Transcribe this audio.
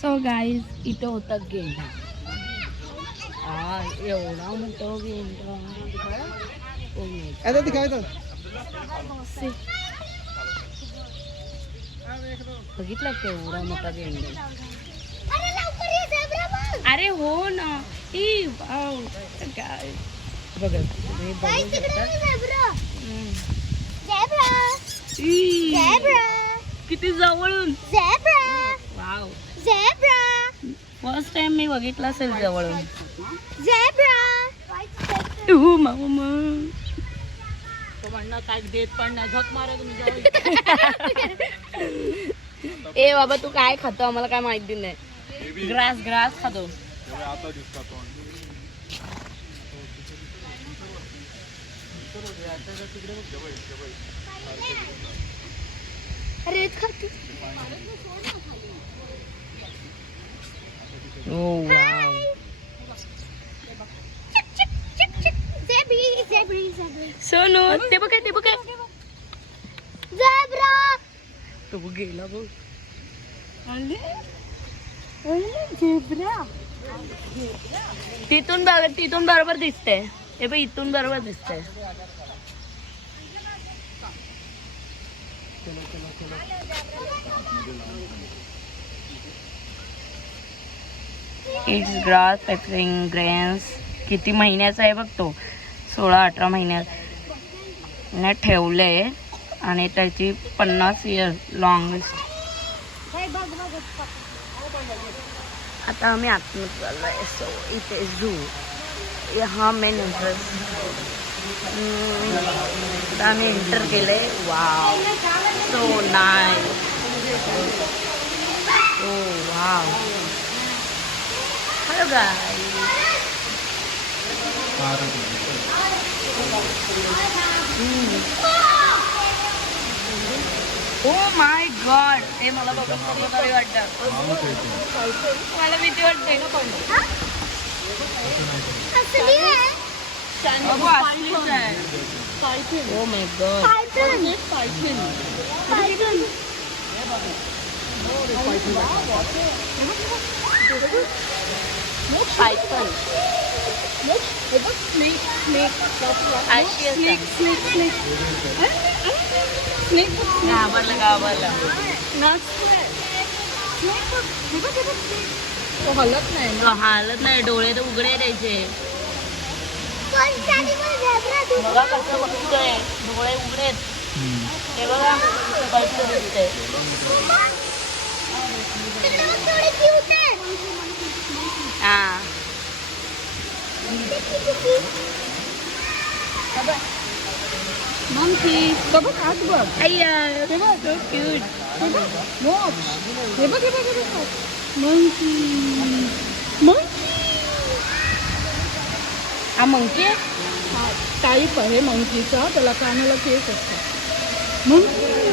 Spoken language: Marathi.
सो गाईज इथं होता गेंडा. एवढा मोठा गेंडा. ऐसा दिखाया था. बघितलं केवढा मोठा गेंडा. अरे हो ना. ई वाव काय बघा तुम्ही बघू शकता. किती जवळून. वाव फर्स्ट टाइम मी बघितलं असेल जवळून. मामा तो म्हणणं काय देत पण नाही. झक मारा तुम्ही. ए बाबा तू काय खातो आम्हाला काय माहिती नाही. ग्रास ग्रास खातो. सोनू ते बघ ते बघ. तो बघ गेला बघ. तिथून बरोबर दिसते. हे बघ इथून बरोबर दिसते. It's grass papering grains. किती महिन्याचा आहे बघ तो. 16-18 महिन्यात ठेवलंय आणि त्याची 50 इयर लॉंगेस्ट. आता आम्ही आतमध्ये चाललोय. सो इथे झू. हा मेन एंट्रन्स. आम्ही एंटर केलंय. Wow so nice. Oh wow. Hello guys. Oh my god. ते मला बघून खूप बरी वाटतं. मला भीती वाटते ना पण. ओ माय गॉड. पायथन. घाबरला. हालत नाही. डोळे तर उघडे द्यायचे. बघा कसं बघतोय. डोळे उघडेत. हे बघा कसं दिसतंय. हा Monkey. बघ आत बघ. अय्या so cute. Watch. हे बघ. Monkey. हा मंकी आहे. टाईप आहे मंकीचा. त्याला कानाला केस असतात. Monkey.